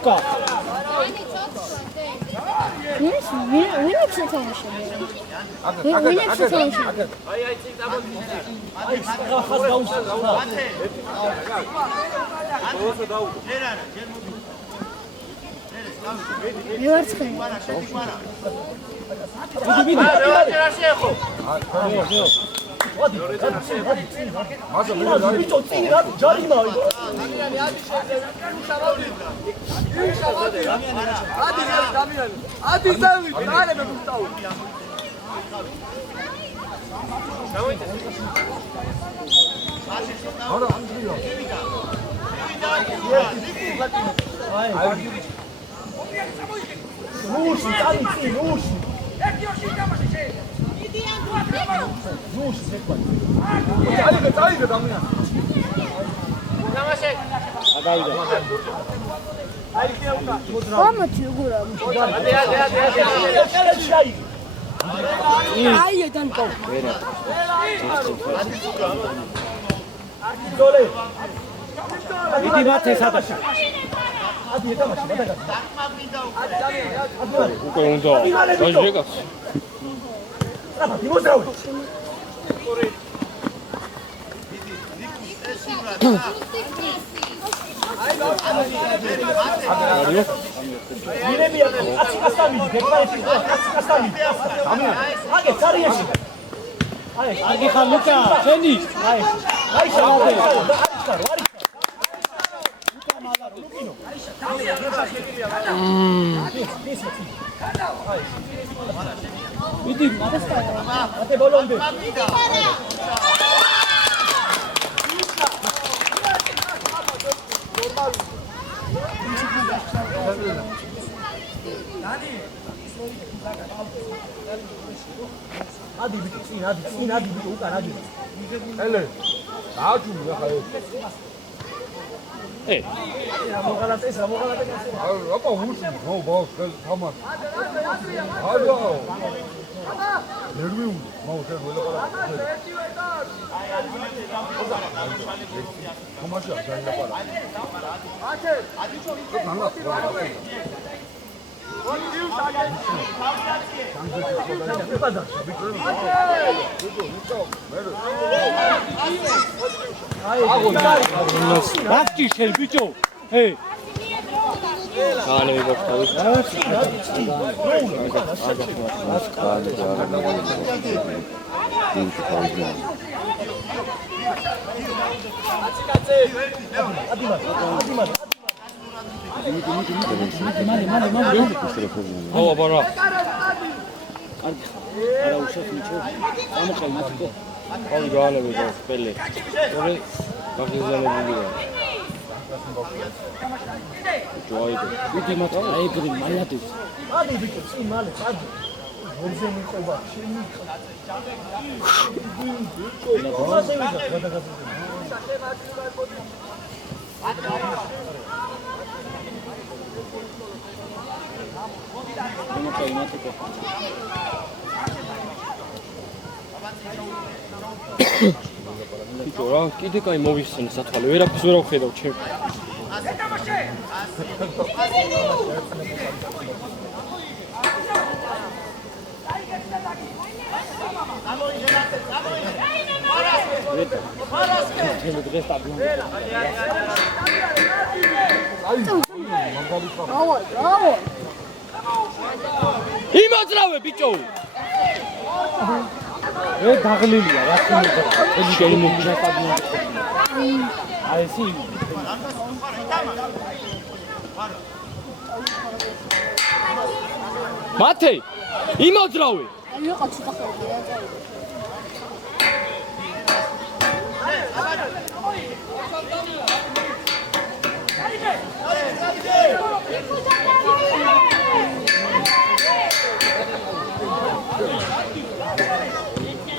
ლუკა. ვინიც თამაშობენ. ვინიც თამაშობენ. აი წინ დაბოლი. აი ხას დაუსვა. ოღონდ დაუ. მე ვარ ცხელი. ვიდი. შეხო. მაშინ ბიჭო წინ რა ჯარიმა. ადი ზავი, არემე გუსტავ. არა, ანდრიო. აი. რუში, წამიწი, რუში. რუში, ზეკვანი. წაიგე დამია. თამაშე. აგავიდა. აი ქეუკა. ამათი უგურა. ადი. აი ედანკო. ვერა. ძოლე. იდი მათე სადაში. ადი ეთამაში, მათაგა. უკვე უნდა. დაჟეგავს. აბა, იმოძრავე. მინებია აციკასტამი, გეკრაიფი, აციკასტამი. აგე ცარიაში. აი, აგი ხა ლუკა, შენი. აი შევადე. ლუკა მალარო, ლუკინო. მიდი, მათე ბოლომდე. ადი ბიჭო, წინ ადი ბიჭო, უკან ადი. ელე. დააჯული ახლა ეს. მოგალატე. აბა უსი, ნო ბავს, თამარ. აბა. ნერვი უნდა, მაუ შენ ველაპარა. თამაშია დაილაპარა. აკე, ადიჩო. ბაქი შენ ბიჭო. ჰე. კანე ვიბოქთავი. აუ ბარა. არა უშავს მიჩო. ამოყევ მათკო. ავი გაანები და სპელი. ორი ბაგიზანებულია. ჯოაიდო. ვიდი მათ აი ეგრე მალადებს. ადი ბიჭო, წინ მალე, ადი. გონზე მიყვება, შენი. გონზე ვიდა, გადაგაზრდა. ამოყევ მათკო. ბიჭო რა, კიდე კაი მოვიხსენე სათვალე, ვერაფერს ვერ ვხედავ ჩემ. ბრავო. იმოძრავე ბიჭო. ე დაღლილია რა თქმა უნდა შენი მომჟატადნა აი ესი მათე იმოძრავე აი იყო ცოტა ხოლმე რა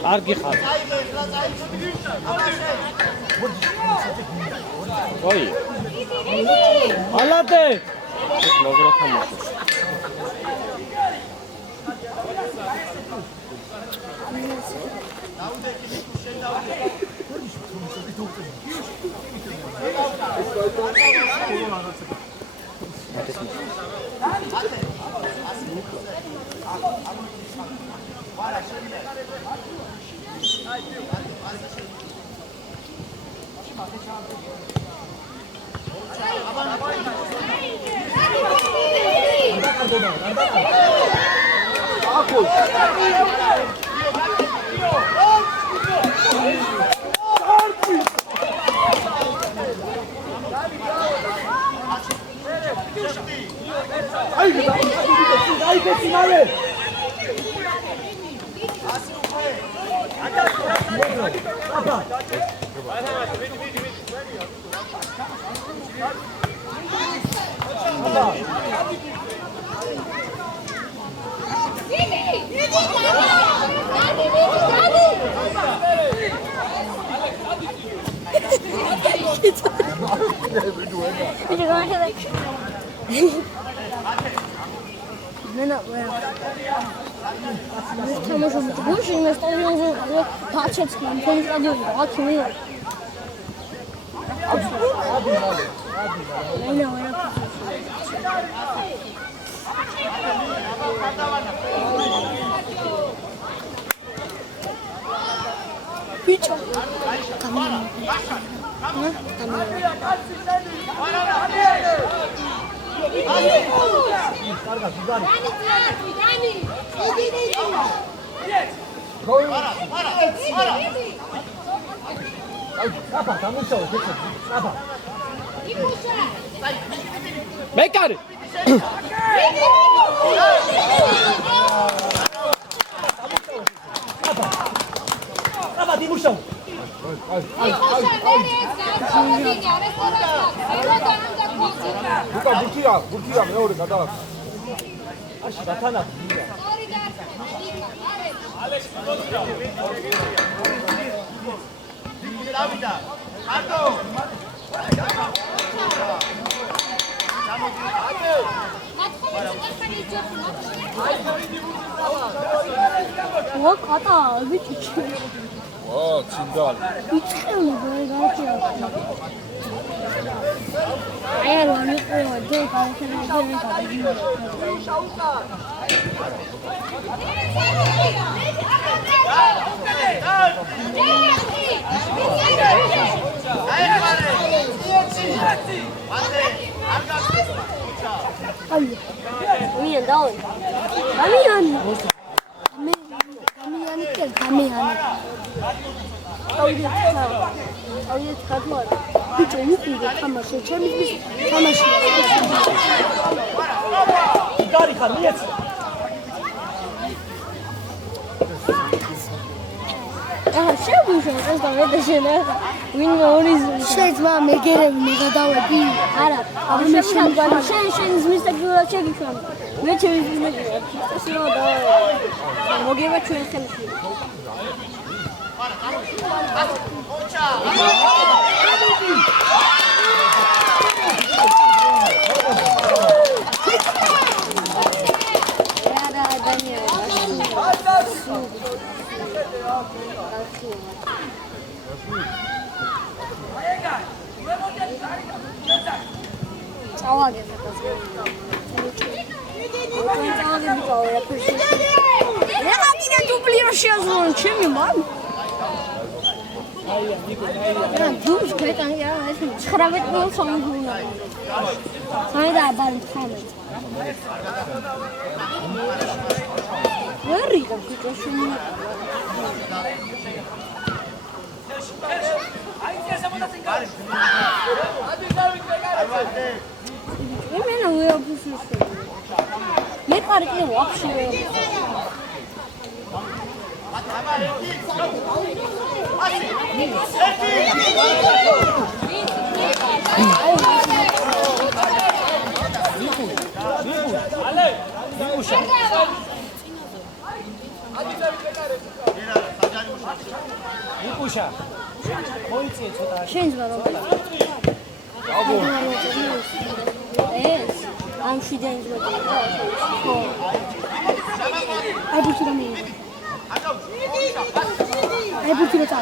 კარგი ხარ. ოი. ალადე. ეს მოგრა თამაშობს. მეკარე ლუკა ბურთია მეორე გადააქვს. აში დათანა. დავიდა. არტო. ვა კატა ვიცი ცინდალი. იცხელი გაიქია აი არ ვიყო დე გაიქია Mia down. Damiani. Damiani ke Damiani. Auye khatwar. Bicho uku de tamashi. Chemi tamashi. Gari khar mietsi. Შეგვიშენ ეს და მედაშენა ვინ ონის შეიძლება მეგერები გადავედი არა ამ შენ ზმის ტექნოლოგია შეგიშვამ მე ჩემი ზმები ეს რა და მოგება ჩვენ ხელში Именно вы опустите. Не парки вообще. Никуша. Моице ცოტა. შენ ზარო. აბო. ეს ამ შიდან ზღვა. ხო. აი ბუთი დამი. აი ბუთი და.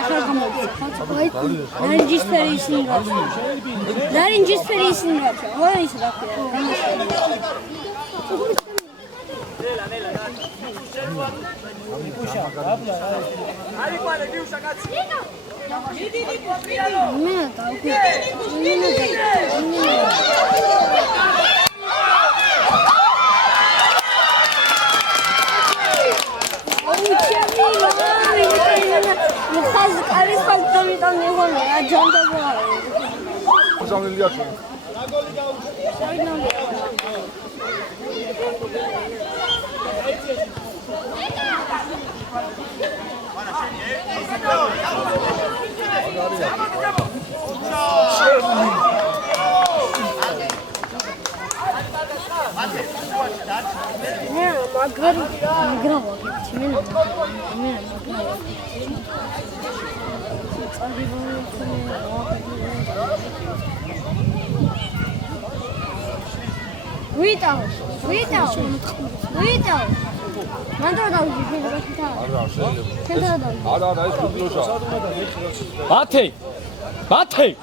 ახლა გამოდი. აი ნარინჯის ფერი ისინი გაჩა. ნარინჯის ფერი ისინი გაჩა. რა ის რა ქვია? Mate!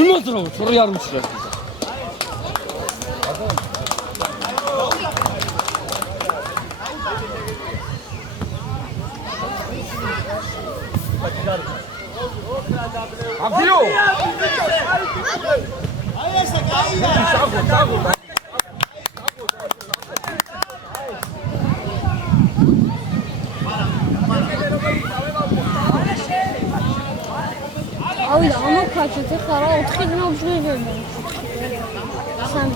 იმოდრო თორე არ უჩრებს. აბიო! აი ესე გაიგე. Ой, да, оно качает, это хорошо, отхидно обжигает. Сам,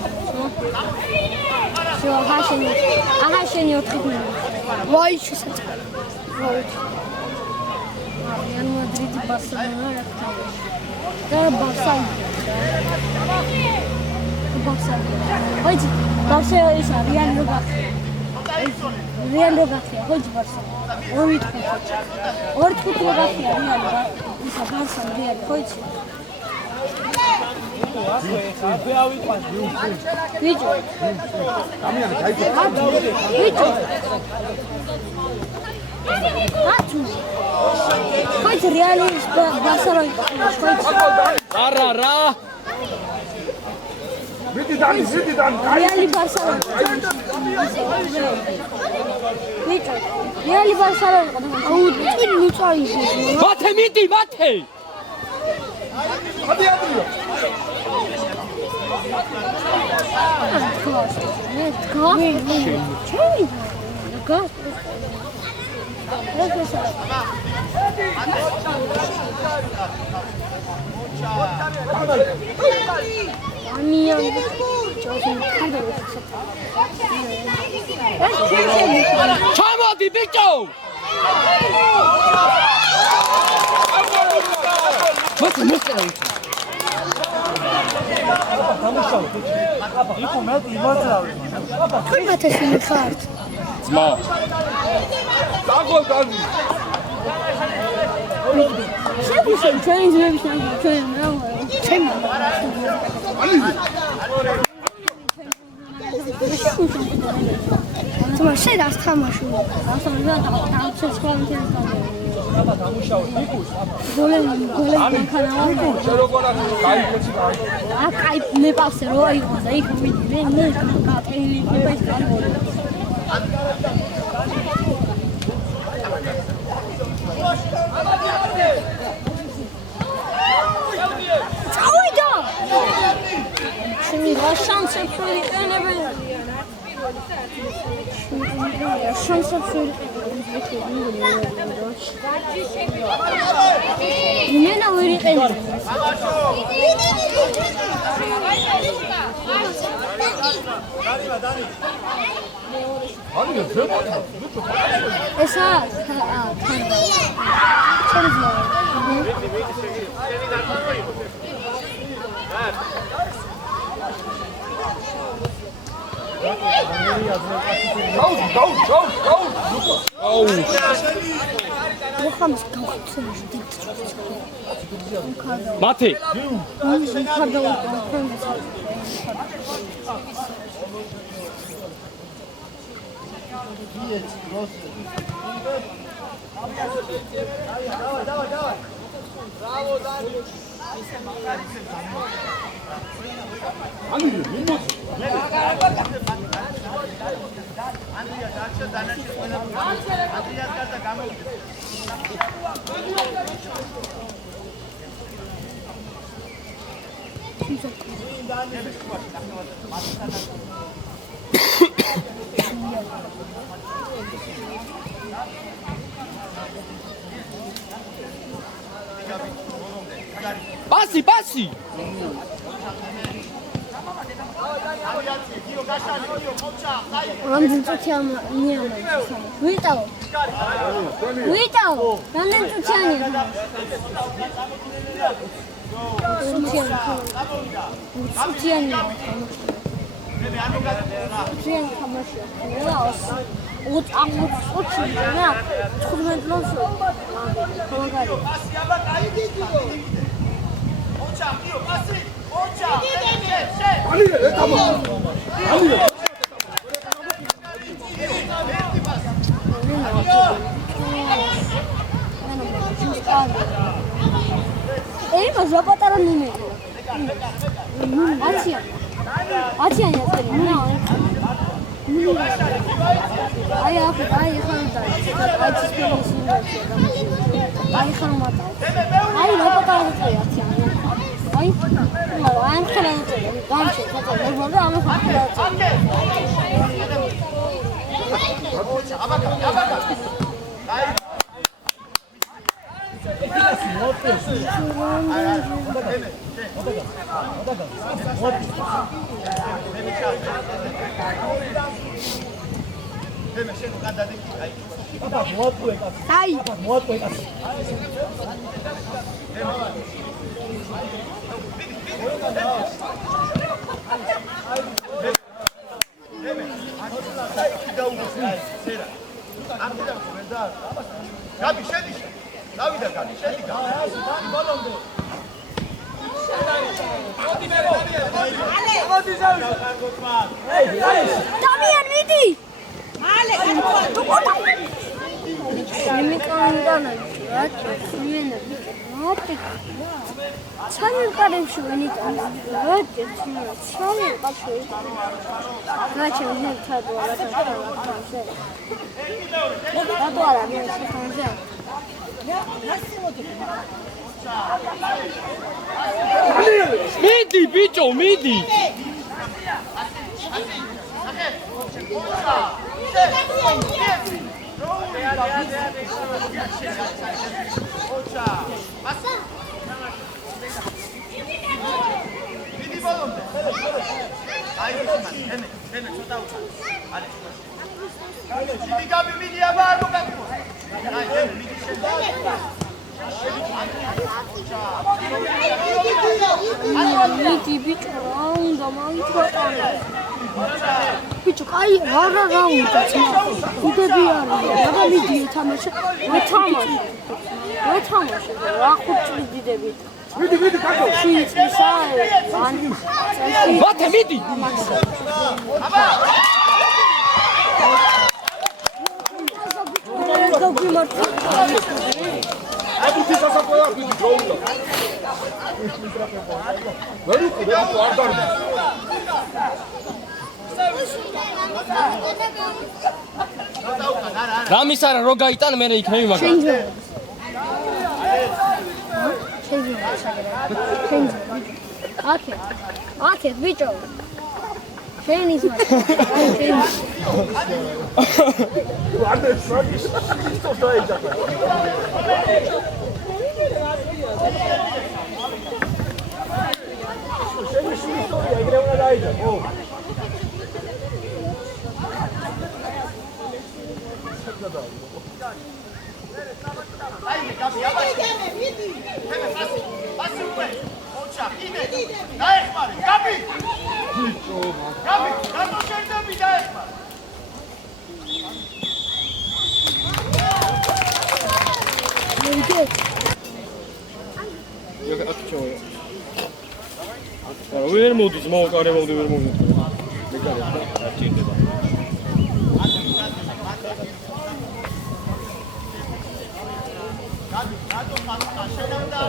все, ага, не отхидно. Ой, еще сад. Я на Мадриде Барселона рассталась. Да, Барселона. Ой, Барселона, Real Rogafia, ходит Барселона. Орт Рогafia, Real. Ისა Барселона, Real, ходит. Вижу. Ходит Real Барселона. Ара. Real Barcelona. Real Barcelona. Аут не цаиш. Мате მიდი, მate. ადი ადრიო. ჩამოდი ბიჭო! მოდი მოსწრა ვიცი. იყო მეტი იმოძრავი. ხმათაში მიხართ. ძმა. დაგოლდანი. შეგუშენ ჩვენი ძმების ჩვენ ჩემი. თუმცა შედას თამაში. ასწავლე და შეცხომი აბა დამუშავე იქუს. გოლები ხანა. შე როგორ გაიქეცი გაი. კაი მე პასე რო იყო და იქ მიდიდნენ მე კატელი პეს გოლები. წავიდა. შენ რა შანსებს ვიყენებ? შანსებს იმენა ვერ იყენებ. ესა მate. Ani, Passi, passi! Ramzan Tutyama niye anlamışsın? Vitav. Ramzan Tutyama. Tutyama. Kamaşı. Ne olsun? Ne? Kurmet nasıl? Ey mas zapataron nime. Acia ya teri. Ay khanata. Ay chispeni ay khanata. Ay zapataron teri acia. Ay khanata. Ganche kata. Bolda ama khanata. Gabi, შედი. დავიდა გაbi, შედი გაbi. ბოლომდე. Damian, vidi! Ale, mi kanana. Çanın kardeşi beni tanıyor. Çanın başı. Kaçın ne tadı var tanışır. Tadı var bir tanışır. Midi, bicho, midi. მიდი ბოლომდე. აი მე ცოტა უცხო. ალე. მიდი გაbi, მიდი აბა არ მოგაგმო. აი მიდი შეიძლება. მიდი ბიჭო, უნდა მოვიტყოყანე. ბიჭო, კაი, რა უნდა ძმა. დიდები არის. აბა მიდი ეთამაშე. ვეთამაშე. რა ხუთი დიდები. მიდი კაკო. Mate, midi! აბა აბუთი სასაფლაო მიდი დროუნდა. ვერ არ დარბა. რამის არა რო გაიტან მე იქნები მაგრამ აკეთ ბიჭო შენ ის ვარდე საგის ისო დაეჯახა. შენი ისტორია ეგრე უნდა დაეჯახო. აი გაbi აბა მიდი მე ფასი უკვე ოჩა კიდე დაეხმარე გაbi რატო შევდები დაეხმარე ვერ მოდის მოვკარებავდი ვერ მოდის მე გარეთ და ჭირდება რატო ფასა შევდა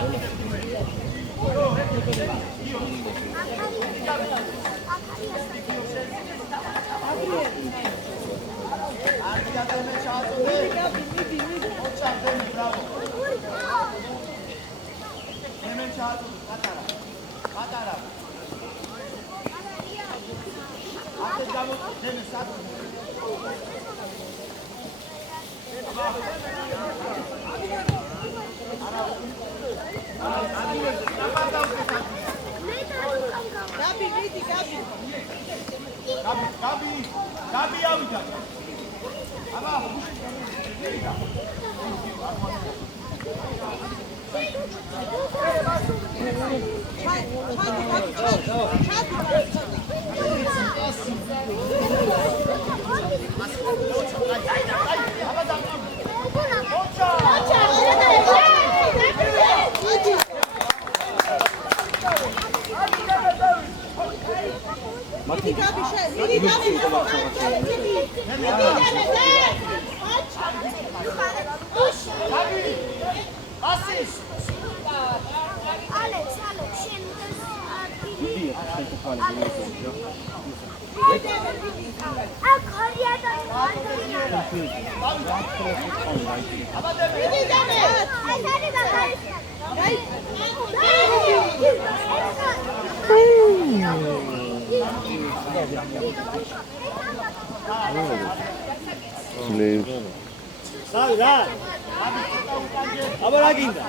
Gabi avida. Aba. Sağ 아바라긴다.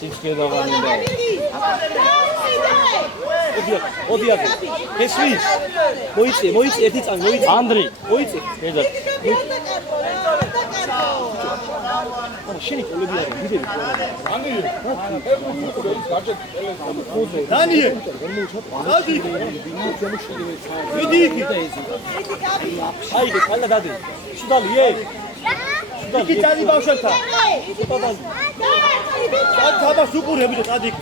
칙스케 나가는데. 어디야? 베스위. 모이치 에티짱 모이치. 안드리. 모이치. 그래서. 신이 올려줘야 돼. 이제. 다니엘. 나디. 위디. 아이게 갈라다디. 수달 위에. 이렇게 짜리 바우셨다. 잡아 수고 해보자. 나디.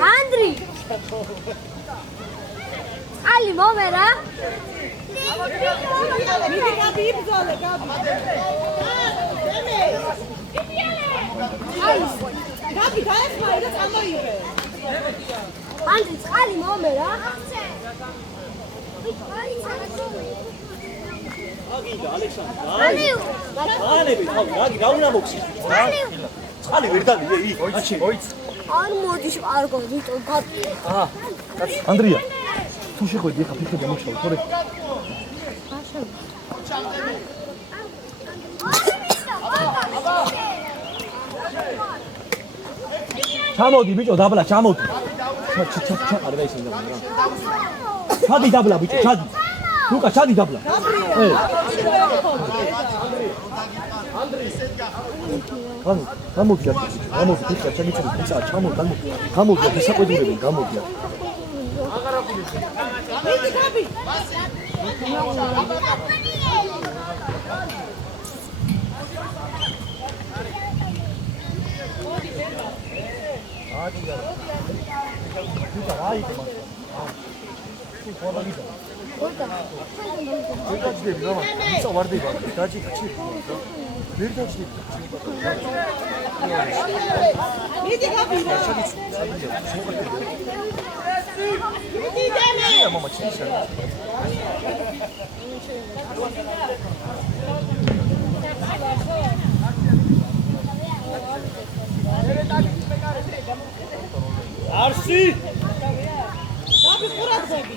Andri! Ali, momera! Gabi, da ist mal das andere. Andri, Ali, momera! 아기다 알렉산더. Ali! 안에 아기 라우나 먹지. 안에 왜 이러다 위. 같이. არ მოდის არ გოდით გატი. 안드리야. 투시 거기 네가 피크 너무 좋아. 그래. 자모디 비죠 다블라 자모디. 차 아래에 있습니다. 차디 다블라 비죠 차디. 누가 차디 다블라. 예. 감옥이야. 감옥 진짜 재밌어. 진짜 참을 감옥이야. 비싸 거지래. 감옥이야. 여기까지 되면 진짜 와르대 봐. 여기까지 같이. 여기까지. Vedi Gabi. Vedi Deme. 엄마 진짜. 아르시. გაბი ყურადღები.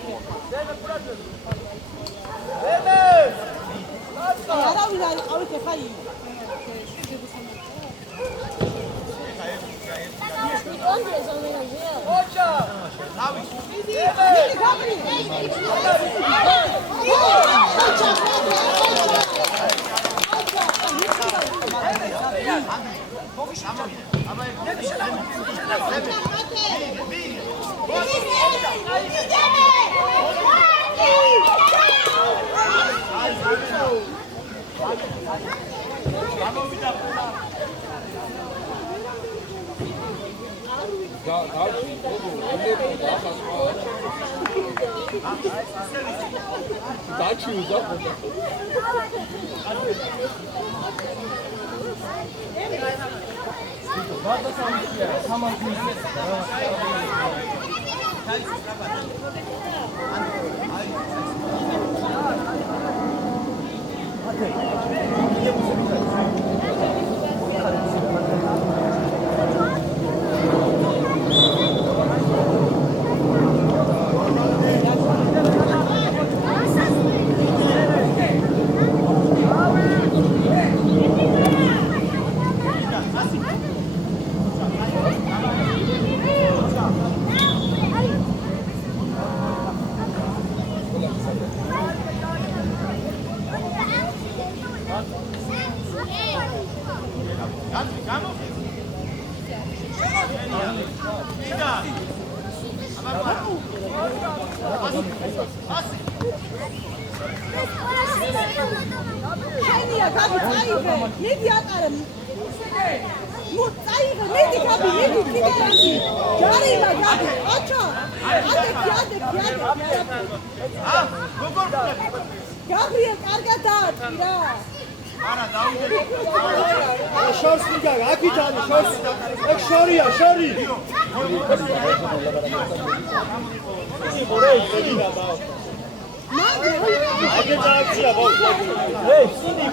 არავინ არ იყავით ახლა იქ. შენია გაბი წაიღე მიდი ატარე ნუ წაიღე მიდი გაბი მიდი კიდე ჯარიმა გაბი აჩა ადე გოგორ გაბრიელ კარგად დაატკი რა არა დაუგე შორს მიგა აქით არის შორს ეგ შორია შორი ხორე ედინა და აგე დააქცია ბოლო ეი სინი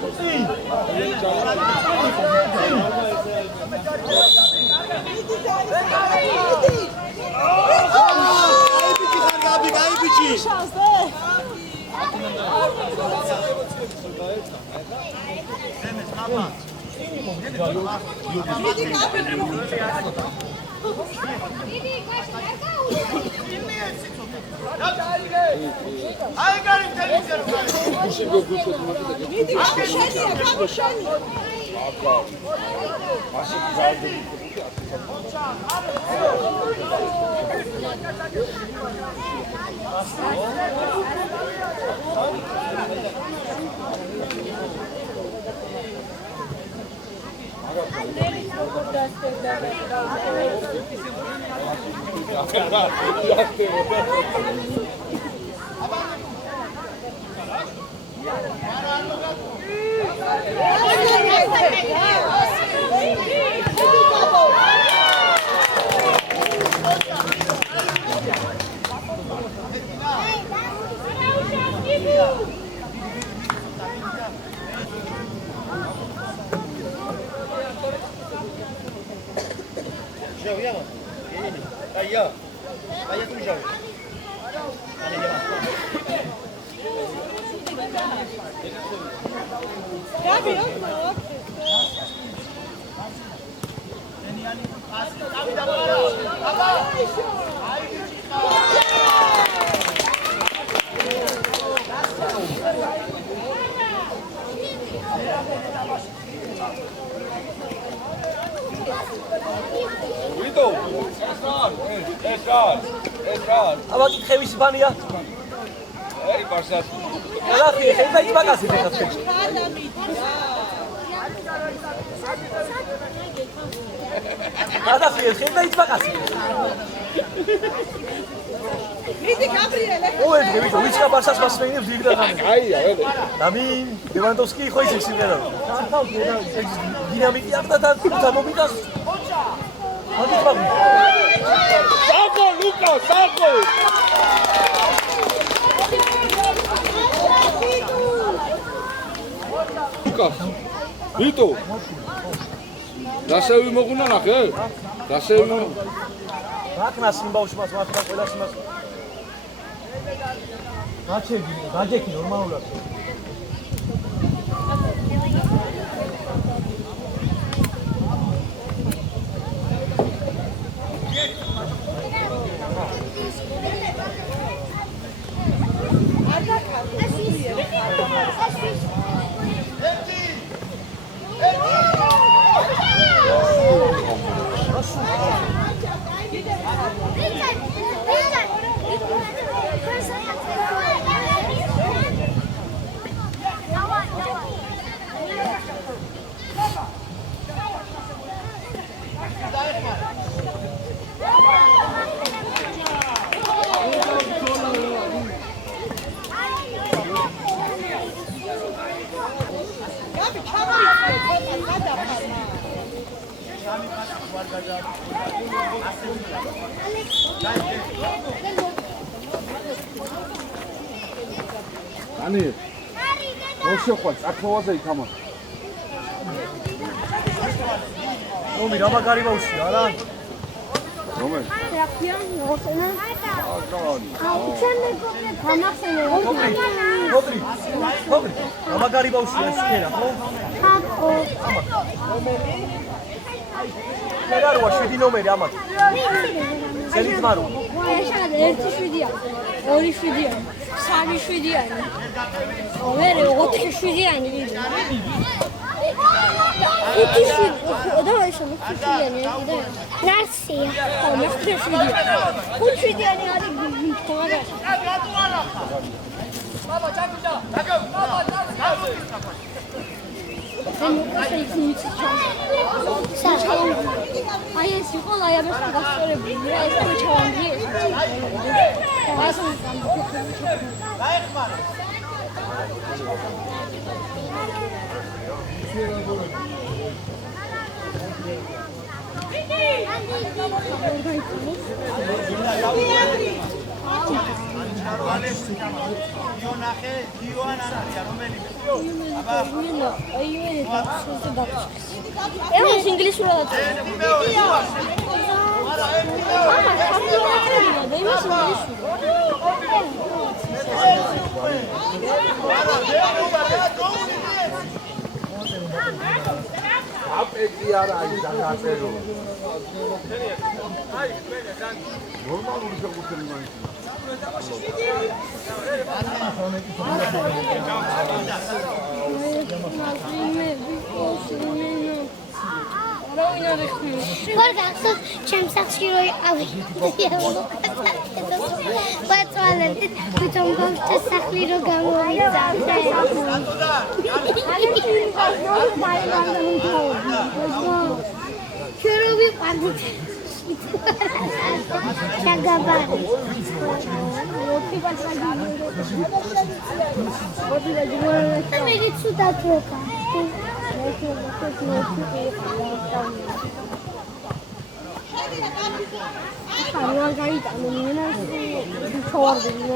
აბა კითხების ბანია აი ბარსას ყველაფერი ხედა იბაკასი ხეთქე გადაფიეს ხედა იბაკასი მიდი გაბრიელე ოე ვიჩო ვიჩა ბარსას მასმენებს იგდა ხამე აია ველი დამი ლევანდოვსკი ხო ისე სიმღერა დინამიკი აქ და გამომიტას ადი ბაბი საგო ლუკა საგო ლუკა ვიტო დასევი მოგუნა ნახე დასევი მაქნა სიმბავში მას მაქნა ყველა სიმას გაჩეკი ნორმალურად. Ani, მოშეყვან წაქოვაზე იქამა. რომი რა მაგარი ბავშვია რა? რომელი? რაფიან ნოსენა. აკავანი. აუჩენე გოგე გამახსენე. მოგრი. რა მაგარი ბავშვია ეს ხერა, ხო? ხატო. ხერა როა 7 ნომერი ამათ. ზედით მარო. ვაიშად 1-7-ია. 2-7-ია. 3-7-იანი. მერე 4-7-იანი. 5-7. დავაი შემო 5-7-იანი და ნარსია. ხო, მე 5-7-იანი. 5-7-იანი არის გიქოვაგა. ბაბა ჩაკუჭა. ბაბა აი ეს იყო ლაიაბესთან გასწორებული რა ეს და ჩავამდი ეს დაეხმარა იონახე იონა რომელიმე აბა ეს ინგლისურად აპექი არა ის დაგაწერო. ნორმალური შეგუწევი მაინც. What gaksos ჩემს სახში რო იყავი. ვაწვალებ თვითონ გოგოს სახლი რო გამოვიძახე. შენ ვიყავით. შაგაბარი. მე გიცუდა თქო. Carlos Gaita, no niño es favor de niño,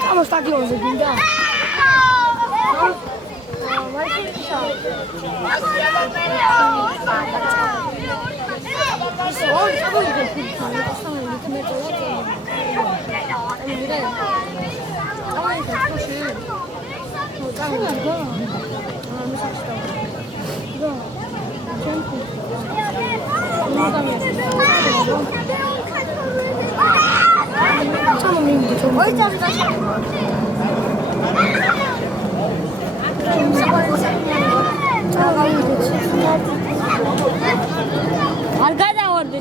Vamos, está aqui, onze, pinta. არ გადავარდე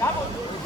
Vamos.